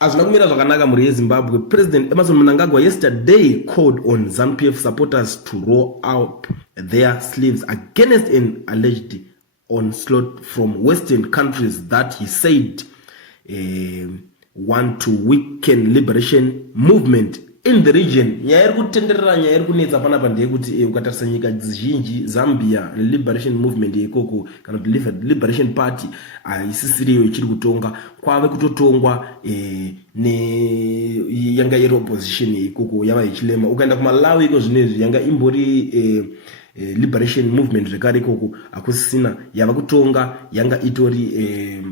Azvina kumira zvakanaka mhuri yeZimbabwe. President Emmerson Mnangagwa yesterday called on ZANU-PF supporters to roll out their sleeves against an alleged onslaught from Western countries that he said want to weaken liberation movement in the region. Nyaya iri kutenderera, nyaya iri kunetsa panapa ndeyekuti ukatarisa nyika zhinji, Zambia liberation movement yeikoko kana kuti liberation party haisisiriyo ichiri kutonga, kwave kutotongwa yanga iri opposition yeikoko yava ichilema. Ukaenda kuMalawi iko zvinezvi yanga imbori liberation movement zvekare ikoko hakusisina, yava kutonga yanga itori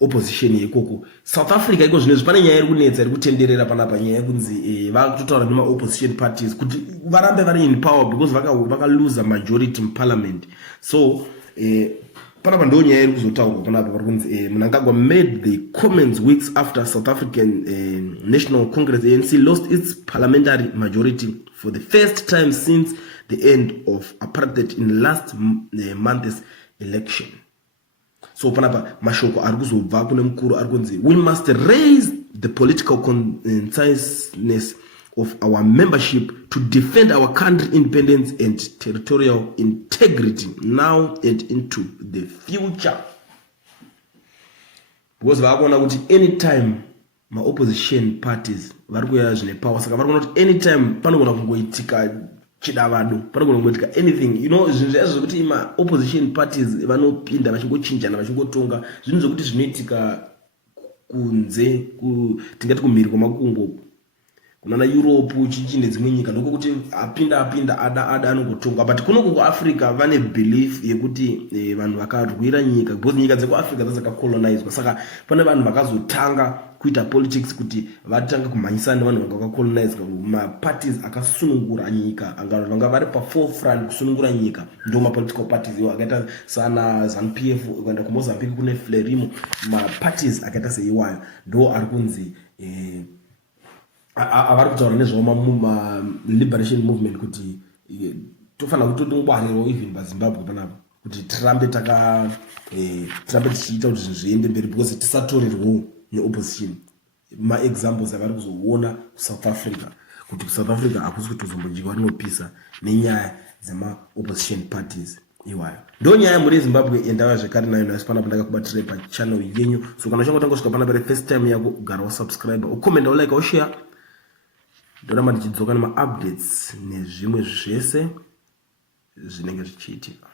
opposition yekoko. South Africa iko zvinezvi pane nyaya iri kunetsa iri kutenderera panapa, nyaya yekunzi vakutotaura nema opposition parties kuti varambe vari in power because vaka lose majority in parliament. So panapa ndo nyaya iri kuzotaurwa panapa pari kunzi Mnangagwa made the comments weeks after South African National Congress ANC lost its parliamentary majority for the first time since the end of apartheid in last month's election. So panapa mashoko ari kuzobva kune mukuru ari kunzi we must raise the political consciousness of our membership to defend our country independence and territorial integrity now and into the future. Because vakuona kuti anytime ma opposition parties vari kuya zvine power, saka vari kuona kuti anytime panogona kungoitika chidavado, panogona kungoitika anything, you know, zvinhu zvaizvo kuti ma opposition parties vanopinda vachingochinjana vachingotonga, zvinhu zvokuti zvinoitika kunze tingati kumhiri kwemakungo kunana Europe chichi nedzimwe nyika ndokuti apinda ada anongotonga. But kunoko kuAfrica vane belief yekuti vanhu vakarwira nyika, because nyika dzekuAfrica dzakacolonizwa, saka pane vanhu vakazotanga kuita politics kuti vatanga kumhanyisana nevanhu vakacolonizwa, ma parties akasunungura nyika, vanga vari pa forefront kusunungura nyika ndo ma political parties iwo akaita sana ZANU-PF, ukaenda kuMozambique kune Frelimo, ma parties akaita seiwayo ndo ari kunzi avari kutaura nezvama liberation movement kuti tofanira kuti tingwariro even paZimbabwe panapa kuti tirambe tichiita kuti zvinhu zviende mberi, because tisatorerwo neopposition. Ma examples avari kuzoona kuSouth Africa kuti kuSouth Africa hakusi kutozombonjikwa rinopisa nenyaya dzema opposition parties iwayo. Ndo nyaya muri Zimbabwe yendava zvekare nayo nayo panapa ndakakubatira pa channel yenyu. So kana uchangotanga kusvika panapa the first time yako, gara wa subscribe, ucomment, ulike, ushare, ndoramba ndichidzoka nema updates nezvimwe zvese zvinenge zvichiitika.